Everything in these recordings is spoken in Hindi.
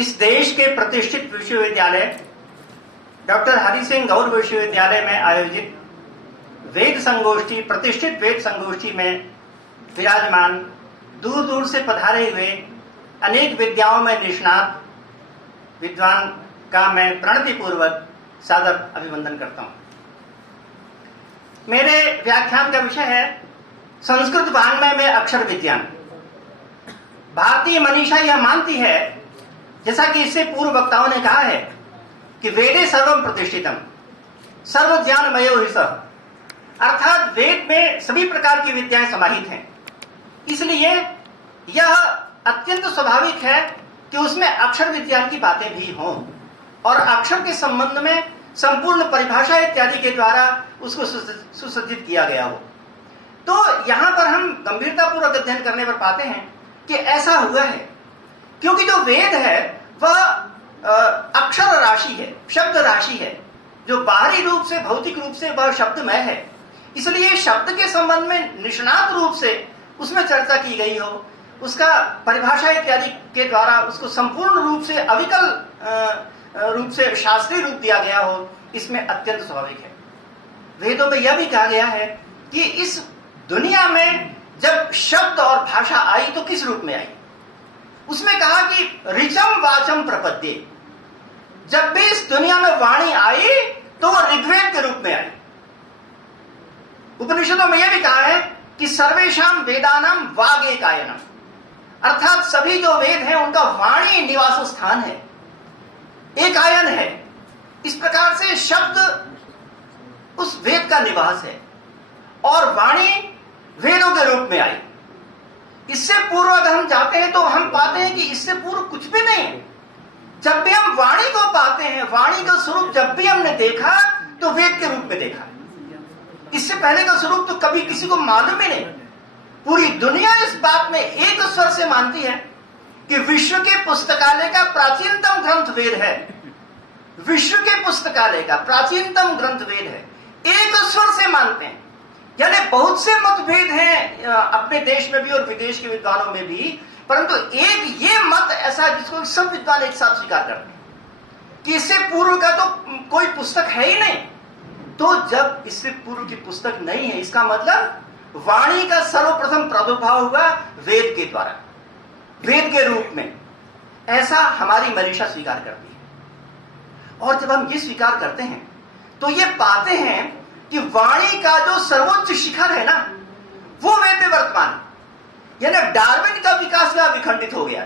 इस देश के प्रतिष्ठित विश्वविद्यालय डॉक्टर हरि सिंह गौर विश्वविद्यालय में आयोजित वेद संगोष्ठी, प्रतिष्ठित वेद संगोष्ठी में विराजमान दूर दूर से पधारे हुए अनेक विद्याओं में निष्णात विद्वान का मैं प्रणति पूर्वक सादर अभिवंदन करता हूं। मेरे व्याख्यान का विषय है संस्कृत वाङ्मय में अक्षर विज्ञान। भारतीय मनीषा यह मानती है, जैसा कि इससे पूर्व वक्ताओं ने कहा है, कि वेदे सर्वम प्रतिष्ठितम सर्व ज्ञानमयो हि सः, अर्थात वेद में सभी प्रकार की विद्याएं समाहित हैं। इसलिए यह अत्यंत स्वाभाविक है कि उसमें अक्षर विज्ञान की बातें भी हों और अक्षर के संबंध में संपूर्ण परिभाषा इत्यादि के द्वारा उसको सुसज्जित किया गया हो। तो यहां पर हम गंभीरतापूर्वक अध्ययन करने पर पाते हैं कि ऐसा हुआ है, क्योंकि जो वेद है वह अक्षर राशि है, शब्द राशि है, जो बाहरी रूप से, भौतिक रूप से वह शब्दमय है। इसलिए शब्द के संबंध में निष्णात रूप से उसमें चर्चा की गई हो, उसका परिभाषा इत्यादि के द्वारा उसको संपूर्ण रूप से, अविकल रूप से शास्त्रीय रूप दिया गया हो, इसमें अत्यंत स्वाभाविक है। वेदों में यह भी कहा गया है कि इस दुनिया में जब शब्द और भाषा आई तो किस रूप में आई। उसमें कहा कि ऋचम वाचम प्रपद्ये, जब भी इस दुनिया में वाणी आई तो वो ऋग्वेद के रूप में आई। उपनिषदों में यह भी कहा है कि सर्वेषाम वेदानाम वाग एकायनम, अर्थात सभी जो वेद हैं उनका वाणी निवास स्थान है, एक आयन है। इस प्रकार से शब्द उस वेद का निवास है और वाणी वेदों के रूप में आई। इससे पूर्व अगर हम जाते हैं तो हम पाते हैं कि इससे पूर्व कुछ भी नहीं है। जब भी हम वाणी को पाते हैं, वाणी का स्वरूप जब भी हमने देखा तो वेद के रूप में देखा। इससे पहले का स्वरूप तो कभी किसी को मालूम ही नहीं। पूरी दुनिया इस बात में एक स्वर से मानती है कि विश्व के पुस्तकालय का प्राचीनतम ग्रंथ वेद है। विश्व के पुस्तकालय का प्राचीनतम ग्रंथ वेद है, एक स्वर से मानते हैं। यानी बहुत से मतभेद हैं अपने देश में भी और विदेश के विद्वानों में भी, परंतु एक ये मत ऐसा जिसको सब विद्वान एक साथ स्वीकार करते हैं कि इससे पूर्व का तो कोई पुस्तक है ही नहीं। तो जब इससे पूर्व की पुस्तक नहीं है, इसका मतलब वाणी का सर्वप्रथम प्रादुर्भाव हुआ वेद के द्वारा, वेद के रूप में। ऐसा हमारी मनीषा स्वीकार करती है। और जब हम ये स्वीकार करते हैं तो ये पाते हैं कि वाणी का जो सर्वोच्च शिखर है ना, वो वेद में वर्तमान है। यानी डार्विन का विकास यहां विखंडित हो गया।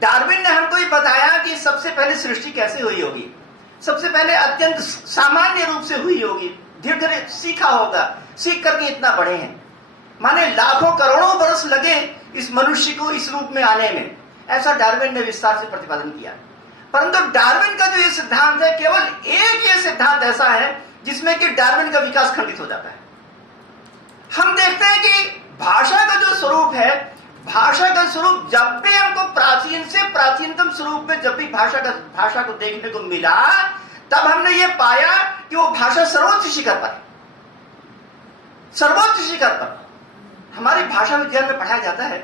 डार्विन ने हमको ये बताया कि सबसे पहले सृष्टि कैसे हुई होगी। सबसे पहले अत्यंत सामान्य रूप से हुई होगी, धीरे धीरे सीखा होगा, सीख करके इतना बढ़े हैं। माने लाखों करोड़ों वर्ष लगे इस मनुष्य को इस रूप में आने में, ऐसा डार्विन ने विस्तार से प्रतिपादन किया। परंतु डार्विन का जो ये सिद्धांत है, केवल एक ये सिद्धांत ऐसा है जिसमें कि डार्विन का विकास खंडित हो जाता है। हम देखते हैं कि भाषा का जो स्वरूप है, भाषा का स्वरूप जब भी हमको प्राचीन से प्राचीनतम स्वरूप में जब भी भाषा को देखने को मिला, तब हमने ये पाया कि वो भाषा सर्वोच्च शिखर पर है। सर्वोच्च शिखर पर हमारी भाषा विज्ञान में पढ़ाया जाता है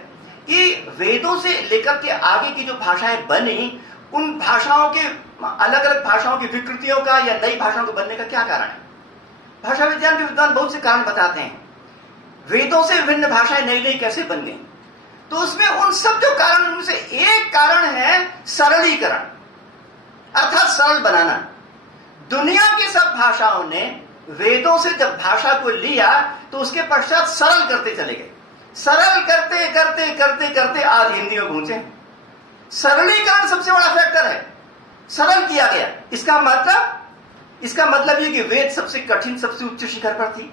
कि वेदों से लेकर के आगे की जो भाषाएं बनी, उन भाषाओं के अलग अलग भाषाओं की विकृतियों का या नई भाषाओं के बनने का क्या कारण है। भाषा विज्ञान के विद्वान बहुत से कारण बताते हैं। वेदों से विभिन्न भाषाएं नई नई कैसे बन गई, तो उसमें उन सब जो कारण, उनसे एक कारण है सरलीकरण, अर्थात सरल बनाना। दुनिया की सब भाषाओं ने वेदों से जब भाषा को लिया तो उसके पश्चात सरल करते चले गए। सरल करते करते करते करते आज हिंदी में पहुंचे। सरलीकरण सबसे बड़ा फैक्टर है, सरल किया गया। इसका मतलब ये कि वेद सबसे कठिन, सबसे उच्च शिखर पर थी,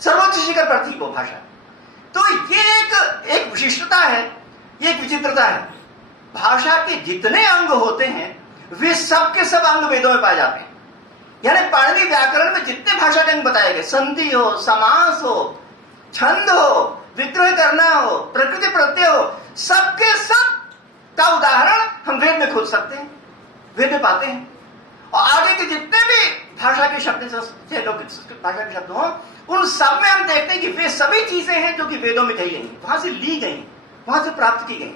सर्वोच्च शिखर पर थी वो भाषा। तो ये एक विशिष्टता है, ये एक विचित्रता है। भाषा के जितने अंग होते हैं वे सब के सब अंग वेदों में पाए जाते हैं। यानी पाणिनि व्याकरण में जितने भाषा के अंग बताए गए, संधि हो, समास हो, छंद हो, विग्रह करना हो, प्रकृति प्रत्यय हो, सबके सब का उदाहरण हम वेद में खोज सकते हैं, वेद में पाते हैं। और आगे के जितने भी भाषा के शब्द, संस्कृत भाषा के शब्द हो, उन सब में हम देखते हैं कि वे सभी चीजें हैं जो कि वेदों में कही गई, वहां से ली गई, वहां से प्राप्त की गई।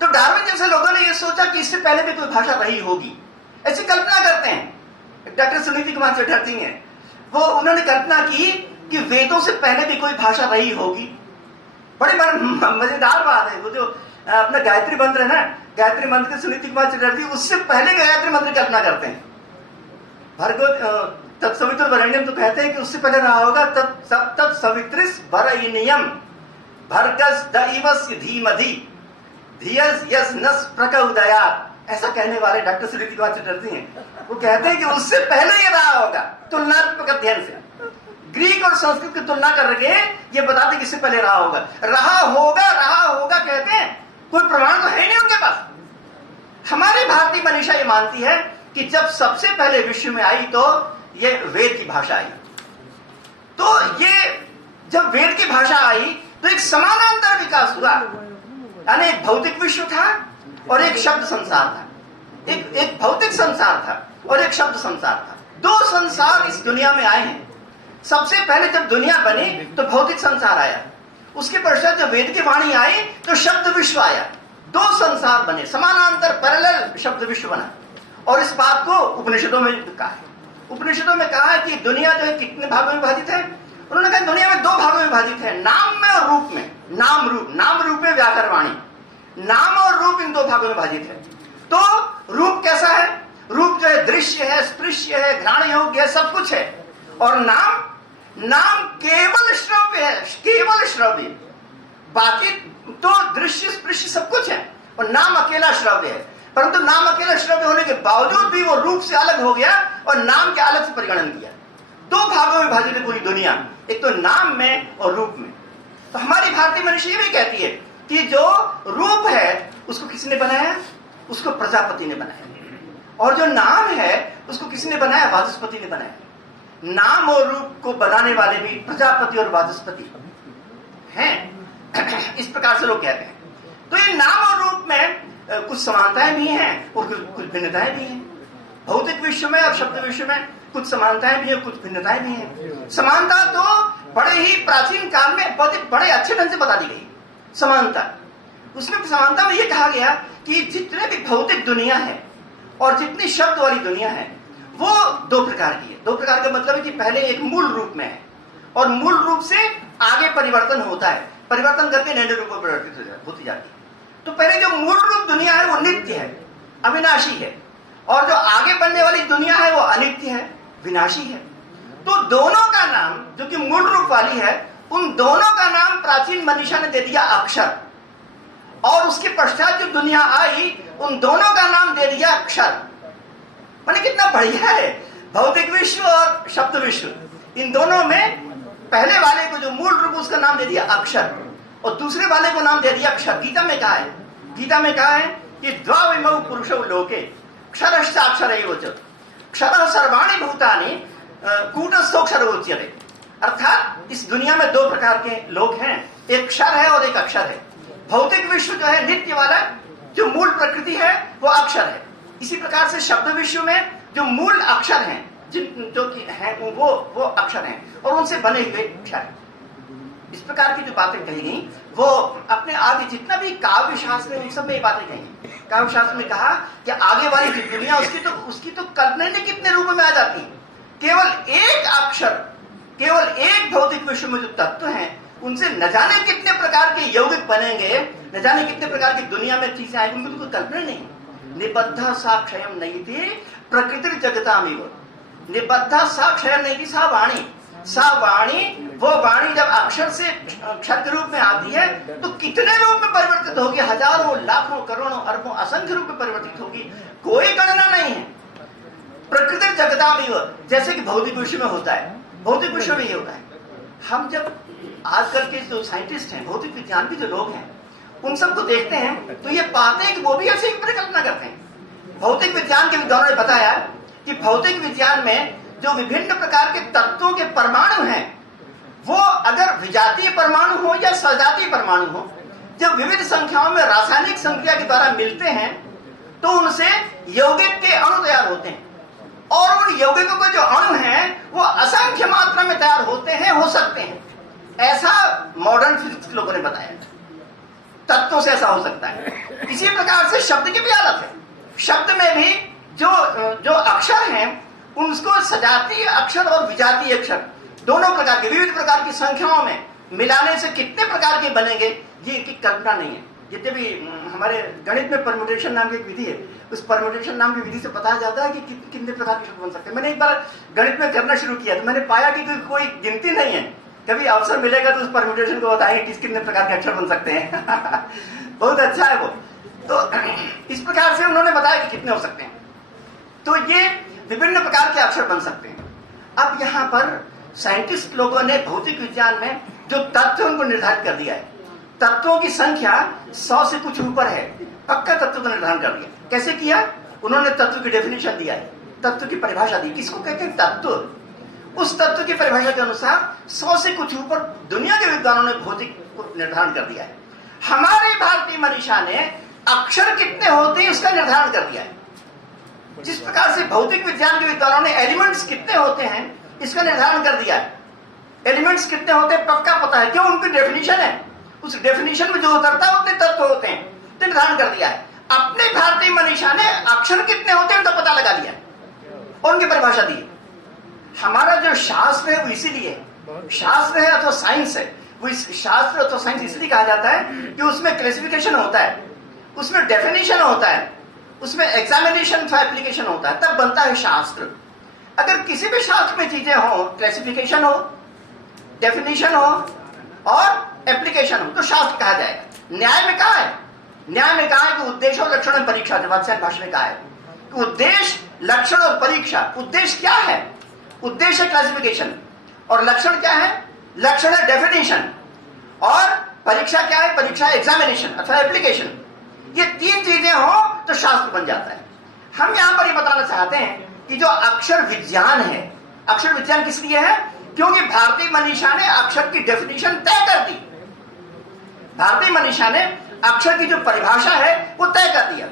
तो डार्विन जैसे लोगों ने यह सोचा कि इससे पहले भी कोई भाषा रही होगी, ऐसी कल्पना करते हैं। डॉक्टर सुनीति कुमार चटर्जी हैं, वो उन्होंने कल्पना की कि वेदों से पहले भी कोई भाषा रही होगी। बड़ी मजेदार बात है। वो जो अपना गायत्री मंत्र है ना, गायत्री मंत्र के सुनीति कुमार चटर्जी उससे पहले गायत्री मंत्र की कल्पना करते हैं। भर्गो तत्सवितुर्वरेण्यम तो कहते हैं कि उससे पहले रहा होगा तत्सवितृस वरेण्यम भर्गस दैवस्य धीमहि धियस् यस्नस् प्रचोदयात्, ऐसा कहने वाले डॉक्टर सुनीति कुमार चटर्जी हैं। वो कहते हैं कि उससे पहले ये रहा होगा। तुलनात्मक अध्ययन से ग्रीक और संस्कृत की तुलना करके ये बताते कि इससे पहले रहा होगा। रहा होगा कहते हैं, कोई प्रमाण तो है नहीं उनके पास। हमारी भारतीय मनीषा ये मानती है कि जब सबसे पहले विश्व में आई तो ये वेद की भाषा आई। तो ये जब वेद की भाषा आई तो एक समानांतर विकास हुआ, यानी एक भौतिक विश्व था और एक शब्द संसार था। एक भौतिक संसार था और एक शब्द संसार था। दो संसार इस दुनिया में आए हैं। सबसे पहले जब दुनिया बनी तो भौतिक संसार आया, उसके पश्चात जब वेद की वाणी आई तो शब्द विश्व आया। दो संसार बने, समानांतर पैरेलल शब्द विश्व बना। और इस बात को उपनिषदों में कहा है। उपनिषदों में कहा है कि दुनिया जो है कितने भागों में विभाजित है। उन्होंने कहा दुनिया में दो भागों में विभाजित है, नाम में और रूप में। नाम रूप में व्याकरण वाणी, नाम और रूप इन दो भागों में विभाजित है। तो रूप कैसा है? रूप जो है दृश्य है, स्पृश्य है, घ्राण योग्य है, सब कुछ है। और नाम केवल श्रव्य है, केवल श्रव्य। बाकी तो दृश्य स्पृश्य सब कुछ है और नाम अकेला श्रव्य है। परंतु नाम अकेला श्रव्य होने के बावजूद भी वो रूप से अलग हो गया और नाम के अलग से परिगणन किया। दो भागों में विभाजित है पूरी दुनिया, एक तो नाम में और रूप में। तो हमारी भारतीय मनुष्य भी कहती है कि जो रूप है उसको किसने बनाया? उसको प्रजापति ने बनाया। और जो नाम है उसको किसने बनाया? वाचस्पति ने बनाया। नाम और रूप को बनाने वाले भी प्रजापति और वाचस्पति हैं। इस प्रकार से लोग कहते हैं। तो ये नाम और रूप में कुछ समानताएं भी हैं और कुछ भिन्नताएं भी हैं। भौतिक विश्व में और शब्द विश्व में कुछ समानताएं भी हैं, कुछ भिन्नताएं भी हैं। समानता तो बड़े ही प्राचीन काल में बड़े अच्छे ढंग से बता दी गई। समानता, उसमें समानता में यह कहा गया कि जितने भी भौतिक दुनिया है और जितनी शब्द वाली दुनिया है वो दो प्रकार की है। दो प्रकार का मतलब है कि पहले एक मूल रूप में है और मूल रूप से आगे परिवर्तन होता है, परिवर्तन करके नए रूप में परिवर्तित होती जाती है। तो पहले जो मूल रूप दुनिया है वो नित्य है, अविनाशी है, और जो आगे बढ़ने वाली दुनिया है वो अनित्य है, विनाशी है। तो दोनों का नाम, जो कि मूल रूप वाली है, उन दोनों का नाम प्राचीन मनीषा ने दे दिया अक्षर। और उसके पश्चात जो दुनिया आई उन दोनों का नाम दे दिया अक्षर। माने कितना बढ़िया है। भौतिक विश्व और शब्द विश्व, इन दोनों में पहले वाले को जो मूल रूप उसका नाम दे दिया अक्षर और दूसरे वाले को नाम दे दिया अक्षर। गीता में कहा है, गीता में कहा है कि द्वाविमौ पुरुषौ लोके क्षरश्चाक्षर एव च क्षरः सर्वाणि भूतानि कूटस्थोक्षर उच्यते। अर्थात इस दुनिया में दो प्रकार के लोग हैं, एक क्षर है और एक अक्षर है। भौतिक विश्व जो है नित्य वाला, जो मूल प्रकृति है वो अक्षर है। इसी प्रकार से शब्द विश्व में जो मूल अक्षर हैं, जो कि हैं वो अक्षर हैं और उनसे बने हुए अक्षर। इस प्रकार की जो बातें कही गई वो अपने आगे जितना भी काव्य शास्त्र है उन सब में ये बातें कही। काव्य शास्त्र में कहा कि आगे वाली जो दुनिया उसकी तो कल्पना ने कितने रूपों में आ जाती है। केवल एक अक्षर, केवल एक भौतिक विश्व में जो तत्व हैं उनसे न जाने कितने प्रकार के यौगिक बनेंगे, न जाने कितने प्रकार की दुनिया में चीजें आएंगी, उनको तो कोई कल्पना नहीं। निबद्ध सा क्षयम नहीं थी प्रकृति जगतामिव, निबद्ध सा क्षय नहीं थी सा वाणी। सा वाणी, वो वाणी जब अक्षर से अक्षर के रूप में आती है तो कितने रूप में परिवर्तित होगी, हजारों लाखों करोड़ों अरबों असंख्य रूप में परिवर्तित होगी, कोई गणना नहीं है। प्रकृति जगतामिव, जैसे कि भौतिक विश्व में होता है, भौतिक विश्व में ये होता है। हम जब आजकल के जो साइंटिस्ट हैं, भौतिक विज्ञान के जो लोग हैं, उन सबको देखते हैं तो ये पाते हैं कि वो भी ऐसे ही परिकल्पना करते हैं। भौतिक विज्ञान के विद्वानों ने बताया कि भौतिक विज्ञान में जो विभिन्न प्रकार के तत्वों के परमाणु हैं, वो अगर विजातीय परमाणु हो या सजातीय परमाणु हो, जब विविध संख्याओं में रासायनिक संक्रिया के द्वारा मिलते हैं तो उनसे यौगिक के अणु तैयार होते हैं और उन यौगिकों के जो अणु हैं वो असंख्य मात्रा में तैयार होते हैं, हो सकते हैं। ऐसा मॉडर्न फिजिक्स के लोगों ने बताया। तत्वों से ऐसा हो सकता है। इसी प्रकार से शब्द की भी हालत है। शब्द में भी जो अक्षर हैं उनको सजातीय अक्षर और विजातीय अक्षर दोनों प्रकार के, विविध प्रकार की संख्याओं में मिलाने से कितने प्रकार के बनेंगे ये की कल्पना नहीं है। जितने भी हमारे गणित में परम्यूटेशन नाम की एक विधि है, उस परम्यूटेशन नाम की विधि से पता जाता है कि कितने प्रकार के शब्द बन सकते हैं। मैंने एक बार गणित में करना शुरू किया तो मैंने पाया कि कोई गिनती नहीं है। कभी अवसर मिलेगा तो उस परम्यूटेशन को बताएंगे कितने प्रकार के अक्षर बन सकते हैं। बहुत अच्छा है वो। तो इस प्रकार से उन्होंने बताया कि कितने हो सकते हैं। तो ये विभिन्न प्रकार के अक्षर बन सकते हैं। अब यहां पर साइंटिस्ट लोगों ने भौतिक विज्ञान में जो तत्व उनको निर्धारित कर दिया है, तत्वों की संख्या 100 से कुछ ऊपर है, पक्का तत्व का निर्धारण कर दिया। कैसे किया? उन्होंने तत्व की डेफिनेशन दिया है, तत्व की परिभाषा दी। किसको कहते हैं? तत्व। उस तत्व की परिभाषा के अनुसार 100 से कुछ ऊपर दुनिया के विद्वानों ने भौतिक को निर्धारण कर दिया है। हमारे भारतीय मनीषा ने अक्षर कितने होते हैं उसका निर्धारण कर दिया है। जिस प्रकार से भौतिक विज्ञान के विद्वानों ने एलिमेंट्स कितने होते हैं इसका निर्धारण कर दिया है। एलिमेंट्स कितने होते हैं पक्का पता है, क्यों? उनकी डेफिनेशन है। उस डेफिनेशन में जो उतरता है उतने तत्व होते हैं, तो निर्धारण कर दिया है। अपने भारतीय मनीषा ने अक्षर कितने होते हैं उनका पता लगा दिया और उनकी परिभाषा दी। हमारा जो शास्त्र है वो इसीलिए शास्त्र है अथवा साइंस है, वो शास्त्र अथवा साइंस इसलिए कहा जाता है कि उसमें क्लासिफिकेशन होता है, उसमें डेफिनेशन होता है, उसमें एग्जामिनेशन अथवा एप्लीकेशन होता है, तब बनता है शास्त्र। अगर किसी भी शास्त्र में चीजें हो, क्लासिफिकेशन हो, डेफिनेशन हो और एप्लीकेशन हो, तो शास्त्र कहा जाएगा। न्याय में कहा है? न्याय में कहा है कि उद्देश्य और लक्षण और परीक्षा, वात्स्यायन भाषा में कहा है कि उद्देश्य, लक्षण और परीक्षा। उद्देश्य क्या है? उद्देश्य क्लासिफिकेशन, और लक्षण क्या है? लक्षण है डेफिनेशन, और परीक्षा क्या है? परीक्षा एग्जामिनेशन अथवा एप्लीकेशन। ये तीन चीजें हो तो शास्त्र बन जाता है। हम यहां पर ये बताना चाहते हैं कि जो अक्षर विज्ञान है, अक्षर विज्ञान किस लिए है? क्योंकि भारतीय मनीषा ने अक्षर की डेफिनेशन तय कर दी। भारतीय मनीषा ने अक्षर की जो परिभाषा है वो तय कर दिया,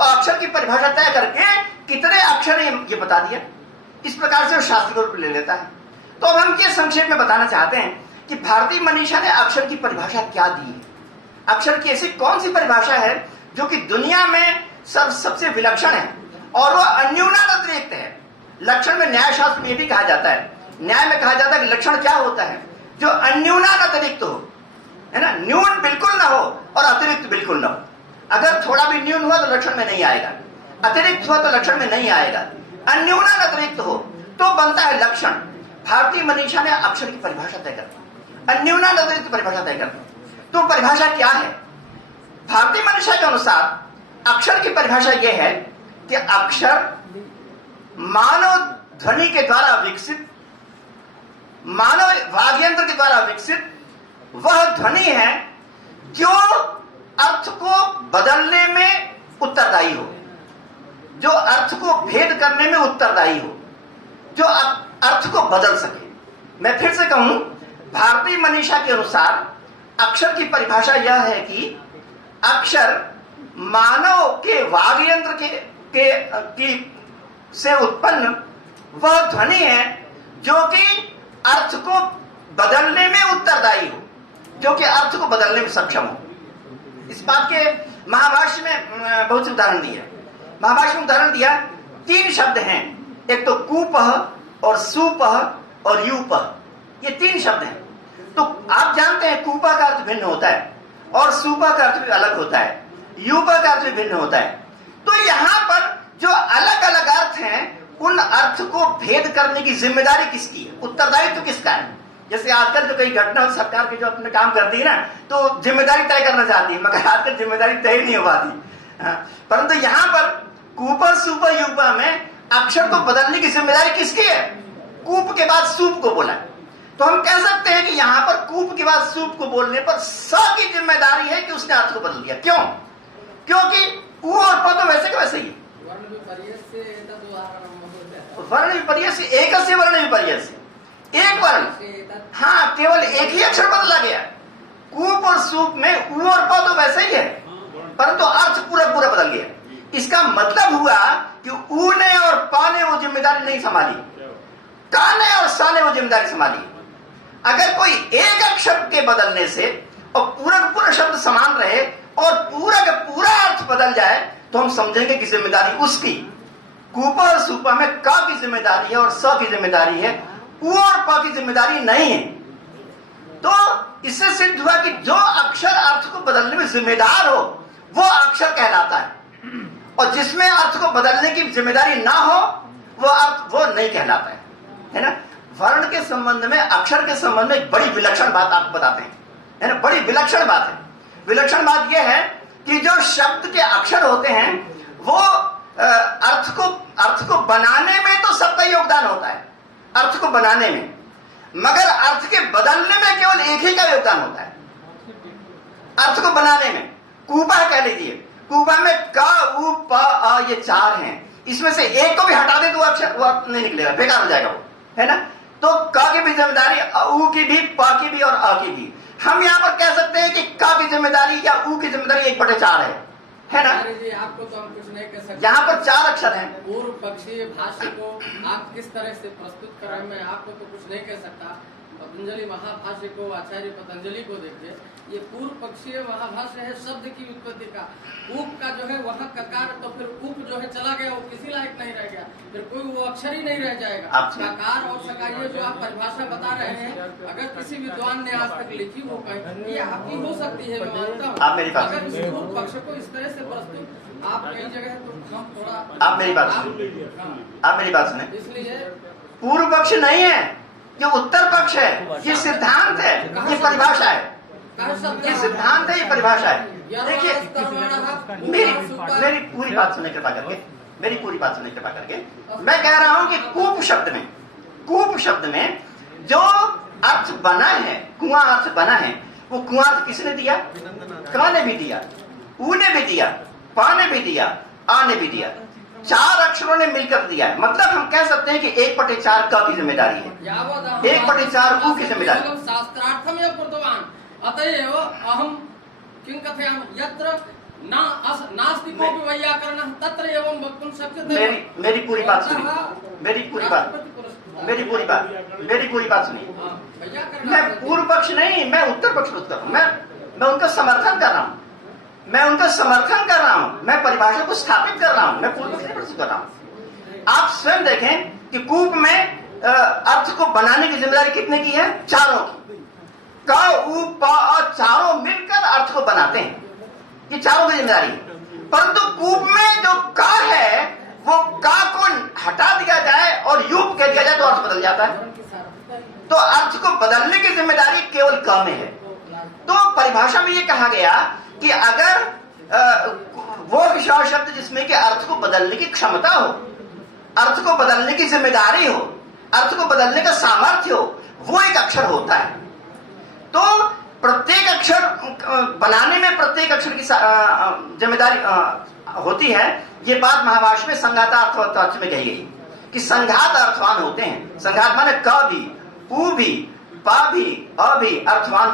और अक्षर की परिभाषा तय करके कितने अक्षर ये बता दिया। इस प्रकार से वो शास्त्र को रूप ले लेता है। तो अब हम ये संक्षेप में बताना चाहते हैं कि भारतीय मनीषा ने अक्षर की परिभाषा क्या दी है। अक्षर की ऐसी कौन सी परिभाषा है जो कि दुनिया में सबसे विलक्षण है और वो अन्यूनातिरिक्त है। लक्षण में न्याय शास्त्र में भी कहा जाता है, न्याय में कहा जाता है कि लक्षण क्या होता है? जो अन्यूनातिरिक्त हो, है ना, न्यून बिल्कुल ना हो और अतिरिक्त बिल्कुल ना हो। अगर थोड़ा भी न्यून हुआ तो लक्षण में नहीं आएगा, अतिरिक्त हुआ तो लक्षण में नहीं आएगा, अन्यूनातिरिक्त हो तो बनता है लक्षण। भारतीय मनीषा ने अक्षर की परिभाषा तय कर दी, अन्यूनातिरिक्त परिभाषा तय कर दी। तो परिभाषा क्या है? भारतीय मनीषा के अनुसार अक्षर की परिभाषा यह है कि अक्षर मानव ध्वनि के द्वारा विकसित, मानव वाग्यंत्र के द्वारा विकसित वह ध्वनि है जो अर्थ को बदलने में उत्तरदायी हो, जो अर्थ को भेद करने में उत्तरदायी हो, जो अर्थ को बदल सके। मैं फिर से कहूं, भारतीय मनीषा के अनुसार अक्षर की परिभाषा यह है कि अक्षर मानव के वाग्यंत्र से उत्पन्न वह ध्वनि है जो कि अर्थ को बदलने में उत्तरदायी हो, जो कि अर्थ को बदलने में सक्षम हो। इस बात के महाभाष्य में बहुत से उदाहरण दिए। महाभाष्य में उदाहरण दिया, 3 शब्द हैं, एक तो कूपः और सुपः और यूपः, ये 3 शब्द हैं। तो आप जानते हैं कूपः का अर्थ भिन्न होता है और सुपः का अर्थ भी अलग होता है, यूपः का अर्थ भी भिन्न होता है। तो यहां पर जो अलग अलग अर्थ हैं उन अर्थ को भेद करने की जिम्मेदारी किसकी है? उत्तरदायित्व तो किसका है? जैसे आजकल जो कई घटना सरकार की जो अपने काम करती है ना, तो जिम्मेदारी तय करना चाहती है, मगर आजकल जिम्मेदारी तय नहीं हो पाती। परंतु यहां पर कूपः सुपः यूपः में अक्षर को बदलने की जिम्मेदारी किसकी है? कूप के बाद सूप को बोला। तो हम कह सकते हैं कि यहां पर कूप के बाद सूप को बोलने पर स की जिम्मेदारी है कि उसने अर्थ को बदल दिया। क्यों? क्योंकि ऊ और प तो वैसे के वैसे ही, वर्ण विपर्यय एक से वर्ण विपर्यय से एक वर्ण, हाँ, केवल एक ही अक्षर बदला गया। कूप और सूप में ऊ और प तो वैसे ही है, परंतु अर्थ पूरा पूरा बदल गया। इसका मतलब हुआ कि ऊ ने और पा ने वो जिम्मेदारी नहीं संभाली, का ने और सा ने वो जिम्मेदारी संभाली। अगर कोई एक अक्षर के बदलने से और पूरा पूरा शब्द समान रहे और पूरा का पूरा अर्थ बदल जाए तो हम समझेंगे कि जिम्मेदारी उसकी। कूपा और सुपा में का की जिम्मेदारी है और स की जिम्मेदारी है, उ और प की जिम्मेदारी नहीं है। तो इससे सिद्ध हुआ कि जो अक्षर अर्थ को बदलने में जिम्मेदार हो वो अक्षर कहलाता है, और जिसमें अर्थ को बदलने की जिम्मेदारी ना हो वो अर्थ वो नहीं कहलाता है ना। वर्ण के संबंध में, अक्षर के संबंध में एक बड़ी विलक्षण बात आपको बताते हैं, है ना। बड़ी विलक्षण बात है। विलक्षण बात यह है कि जो शब्द के अक्षर होते हैं वो अर्थ को बनाने में तो सबका योगदान होता है, अर्थ को बनाने में, मगर अर्थ के बदलने में केवल एक ही का योगदान होता है, अर्थ को बनाने में। कूपा कह लीजिए, कूपा में क उ प अ ये 4 हैं, इसमें से एक को भी हटा दे तो अक्षर वो नहीं निकलेगा, बेकार हो जाएगा वो, है ना। तो क की भी जिम्मेदारी, उ की भी, प की भी और अ की भी। हम यहाँ पर कह सकते हैं कि क की जिम्मेदारी या उ की जिम्मेदारी 1/4 है ना। आपको तो हम कुछ नहीं कह सकते। यहाँ पर 4 अक्षर हैं। पूर्व पक्षीय भाष्य को आप किस तरह से प्रस्तुत कर रहे हैं, मैं आपको तो कुछ नहीं कह सकता। पतंजलि महाभाष्य को, आचार्य पतंजलि को देखिए, ये पूर्व पक्षीय महाभाष्य है शब्द की उत्पत्ति का। उप का जो है वहाँ ककार, तो फिर उप जो है चला गया, वो किसी लायक नहीं रह गया, फिर कोई वो अक्षर ही नहीं रह जाएगा। ककार और सकारिय जो आप परिभाषा बता रहे हैं, अगर किसी विद्वान ने आज तक लिखी हो कहीं, ये आपकी हो सकती है, मैं मानता हूँ। अगर इस पूर्व पक्ष को इस तरह से प्रस्तुत आप कई जगह, तो हम थोड़ा आप मेरी बात सुने, इसलिए पूर्व पक्ष नहीं है, ये उत्तर पक्ष है, ये सिद्धांत है, ये परिभाषा है, ये सिद्धांत है, ये परिभाषा है। देखिए मेरी पूरी बात सुनने कृपा करके, मेरी पूरी बात सुनने कृपा करके, मैं कह रहा हूं कि कूप शब्द में जो अर्थ बना है, कुआं अर्थ बना है, वो कुआं अर्थ किसने दिया? क ने भी दिया, ऊ ने भी दिया, पा ने भी दिया, आ ने भी दिया, 4 अक्षरों ने मिलकर दिया है। मतलब हम कह सकते हैं कि 1/4 क की जिम्मेदारी है, 1/4 ऊ की जिम्मेदारी। शास्त्रार्थम या कृतवान अतएव अहम किं कथयामि यत्र नास्ति कोऽपि वैयाकरणः तत्र एवं वक्तुं शक्यते। मेरी पूरी बात सुनिए, मेरी पूरी बात सुनिए। मैं पूर्व पक्ष नहीं, मैं उत्तर पक्ष प्रस्तुत कर रहा हूं, मैं उनका समर्थन कर रहा हूं, मैं परिभाषा को स्थापित कर रहा हूं, मैं पूर्व पक्ष प्रस्तुत कर रहा हूं। आप स्वयं देखें कि कूप में अर्थ को बनाने की जिम्मेदारी कितने की है? 4 की। क उ प अ 4 मिलकर अर्थ को बनाते हैं, ये 4 की जिम्मेदारी है। परंतु कूप में जो का है वो का को हटा दिया जाए और युप कह दिया जाए तो अर्थ बदल जाता है। तो अर्थ को बदलने की जिम्मेदारी केवल क में है। तो परिभाषा में ये कहा गया कि अगर वो विशेष शब्द जिसमें कि अर्थ को बदलने की क्षमता हो, अर्थ को बदलने की जिम्मेदारी हो, अर्थ को बदलने का सामर्थ्य हो, वो एक अक्षर होता है। तो प्रत्येक अक्षर बनाने में प्रत्येक अक्षर की जिम्मेदारी होती है। ये बात महाभाष्य में संघातार्थ में कही गई कि संघात अर्थवान होते हैं। संघात माने क भी, उ भी, पा भी, अ भी अर्थवान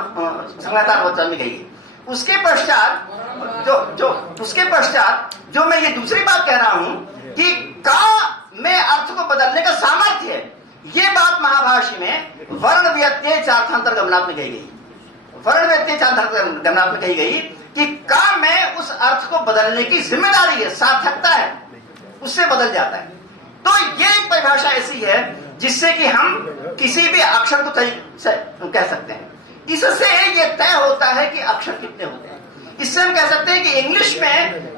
संघातार्थ में कही गई। उसके पश्चात जो मैं ये दूसरी बात कह रहा हूं कि का में अर्थ को बदलने का सामर्थ्य है, ये बात महाभाष्य में वर्ण व्यत्यय चार्थांतर गमनात् में कही गई। वर्ण व्यत्यय चार्थांतर गमनात् में कही गई कि का में उस अर्थ को बदलने की जिम्मेदारी है, सार्थकता है, उससे बदल जाता है। तो ये एक परिभाषा ऐसी है जिससे कि हम किसी भी अक्षर को कह सकते हैं। इससे ये तय होता है कि अक्षर कितने होते हैं। इससे हम कह सकते हैं कि इंग्लिश में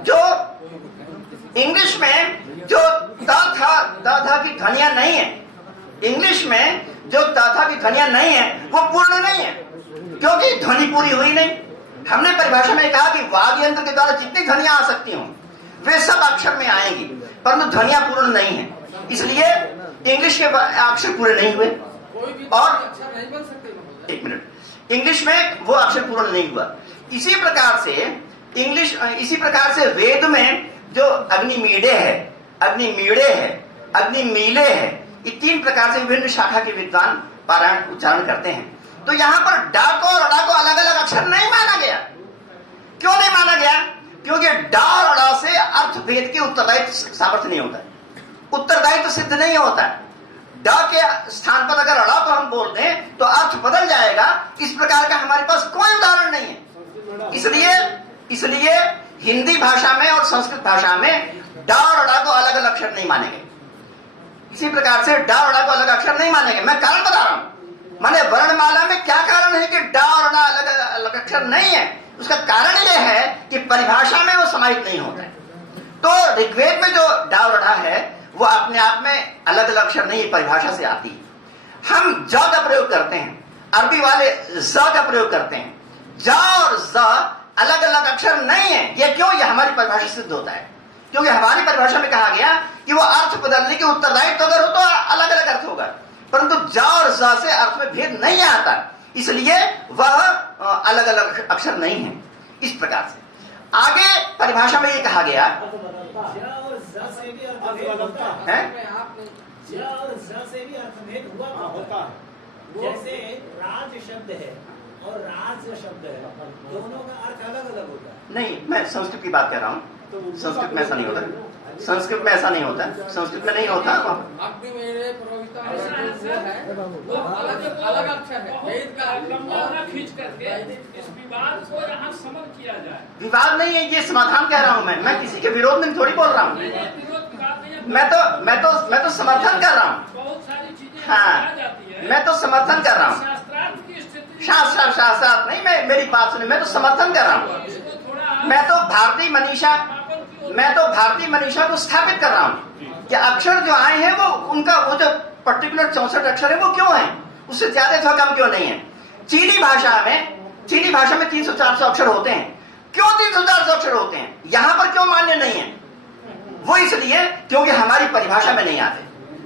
जो त था द धा की ध्वनियां नहीं है, इंग्लिश में जो त था की ध्वनियां नहीं है वो पूर्ण नहीं है, क्योंकि ध्वनि पूरी हुई नहीं। हमने परिभाषा में कहा कि वाग यंत्र के द्वारा जितनी ध्वनियां आ सकती हों वे सब अक्षर में आएंगी, परंतु ध्वनियां पूर्ण नहीं है, इसलिए इंग्लिश के अक्षर पूरे नहीं हुए। और एक मिनट, इंग्लिश में वो अक्षर पूर्ण नहीं हुआ। इसी प्रकार से वेद में जो अग्निमीड़े है, अग्निमीले है, ये 3 प्रकार से विभिन्न शाखा के विद्वान पारायण उच्चारण करते हैं। तो यहाँ पर डा को और अड़ा को अलग अलग अक्षर नहीं माना गया। क्यों नहीं माना गया? क्योंकि डा और अड़ा से अर्थ भेद के उत्तरदायित्व सामर्थ्य नहीं होता है, उत्तरदायित्व सिद्ध नहीं होता है। ड के स्थान पर अगर अड़ा को हम बोल दें तो अर्थ बदल जाएगा। इस प्रकार का हमारे पास कोई उदाहरण नहीं है। इसलिए इसलिए हिंदी भाषा में और संस्कृत भाषा में डा और डा को अलग अलग अक्षर नहीं मानेंगे। इसी प्रकार से डा और डा को अलग अक्षर नहीं मानेंगे। मैं कारण बता रहा हूं, माने वर्णमाला में क्या कारण है कि डा और डा अलग अलग अक्षर नहीं है। उसका कारण यह है कि परिभाषा में वो समाहित नहीं होता है। तो ऋग्वेद में जो डा और डा है वो अपने आप में अलग अलग अक्षर नहीं, परिभाषा से आती है। हम ज का प्रयोग करते हैं, अरबी वाले ज का प्रयोग करते हैं। ज और ज अलग अलग अक्षर नहीं है। ये क्यों? ये हमारी परिभाषा से सिद्ध होता है, क्योंकि हमारी परिभाषा में कहा गया कि वो अर्थ बदलने के उत्तरदायित्व अगर हो तो अलग अलग अर्थ होगा, परंतु ज और ज से अर्थ में भेद नहीं आता, इसलिए वह अलग अलग अक्षर नहीं है। इस प्रकार से आगे परिभाषा में ये कहा गया है, जैसे राज शब्द है और राज शब्द है, दोनों का अर्थ अलग अलग होता है। नहीं, मैं संस्कृत की बात कर रहा हूँ। संस्कृत में ऐसा नहीं होता, संस्कृत में ऐसा नहीं होता, संस्कृत में नहीं होता। अग्नि मेरे पुरोहिता वो अलग अलग अक्षर है। वेद का लंबा खींच करके इस विवाद को यहाँ समझ किया जाए। विवाद नहीं है, ये समाधान कह रहा हूँ। मैं किसी के विरोध में थोड़ी बोल रहा हूँ। मैं तो समर्थन कर रहा हूँ। बहुत सारी चीजें हाँ, मैं तो समर्थन कर रहा हूँ। शास्त्रार्थ नहीं, मेरी बात सुनिए, मैं तो समर्थन कर रहा हूँ। मैं तो भारतीय मनीषा को स्थापित कर रहा हूँ कि अक्षर जो आए हैं वो उनका वो जो पर्टिकुलर 64 अक्षर है वो क्यों है, उससे ज्यादा अथवा कम क्यों नहीं है। चीनी भाषा में 300-400 अक्षर होते हैं। क्यों 300-400 अक्षर होते हैं? यहां पर क्यों मान्य नहीं है? वो इसलिए क्योंकि हमारी परिभाषा में नहीं आते।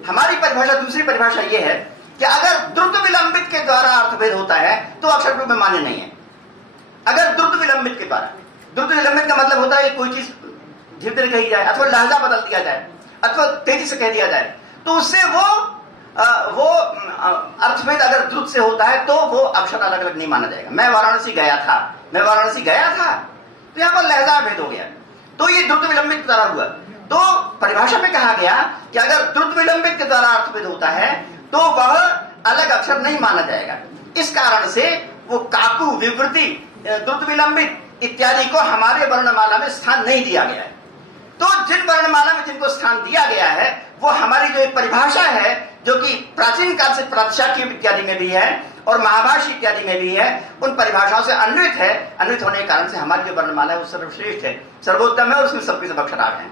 हमारी परिभाषा, दूसरी परिभाषा ये है कि अगर द्रुत विलंबित के द्वारा अर्थभेद होता है तो अक्षर रूप में मान्य नहीं है। अगर द्रुत विलंबित के द्वारा, द्रुत विलंबित का मतलब होता है कि कोई चीज धीरे धीरे कही जाए अथवा लहजा बदल दिया जाए अथवा तेजी से कह दिया जाए, तो उससे वो अर्थभेद अगर द्रुत से होता है तो वो अक्षर अलग अलग नहीं माना जाएगा। मैं वाराणसी गया था तो यहाँ पर लहजा भेद हो गया, तो ये द्रुत विलंबित के द्वारा हुआ। तो परिभाषा में कहा गया कि अगर द्रुत विलंबित के द्वारा अर्थभेद होता है तो वह अलग अक्षर नहीं माना जाएगा। इस कारण से वो काकु, विवृति, द्रुत विलंबित इत्यादि को हमारे वर्णमाला में स्थान नहीं दिया गया है। तो जिन वर्णमाला में जिनको स्थान दिया गया है वो हमारी जो एक परिभाषा है, जो कि प्राचीन काल से प्रातिशाख्य इत्यादि में भी है और महाभाष्य इत्यादि में भी है, उन परिभाषाओं से अन्वित है। अन्वित होने के कारण से हमारी जो वर्णमाला है वो सर्वश्रेष्ठ है, सर्वोत्तम है और उसमें सबके सब अक्षर आ गए हैं।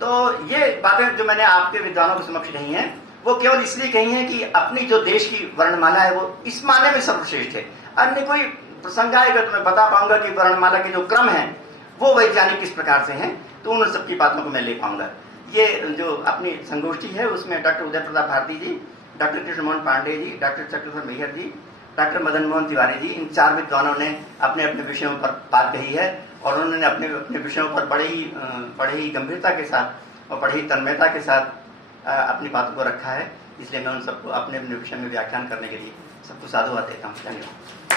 तो ये बातें जो मैंने आपके विद्वानों के समक्ष कही हैं वो केवल इसलिए कही है कि अपनी जो देश की वर्णमाला है वो इस माने में सर्वश्रेष्ठ है। अन्य कोई प्रसंग आएगा तो मैं बता पाऊंगा कि वर्णमाला के जो क्रम है वो वैज्ञानिक किस प्रकार से हैं, तो उन सबकी बातों को मैं ले पाऊंगा। ये जो अपनी संगोष्ठी है उसमें डॉक्टर उदय प्रताप भारती जी, डॉक्टर कृष्ण मोहन पांडे जी, डॉक्टर चक्रधर मैहर जी, डॉक्टर मदन मोहन तिवारी जी, इन 4 विद्वानों ने अपने अपने विषयों पर बात कही है और उन्होंने अपने अपने विषयों पर बड़े ही गंभीरता के साथ और बड़ी ही तन्मयता के साथ अपनी बातों को रखा है। इसलिए मैं उन सबको अपने अपने विषय में व्याख्यान करने के लिए सबको साधुवाद देता हूँ। धन्यवाद।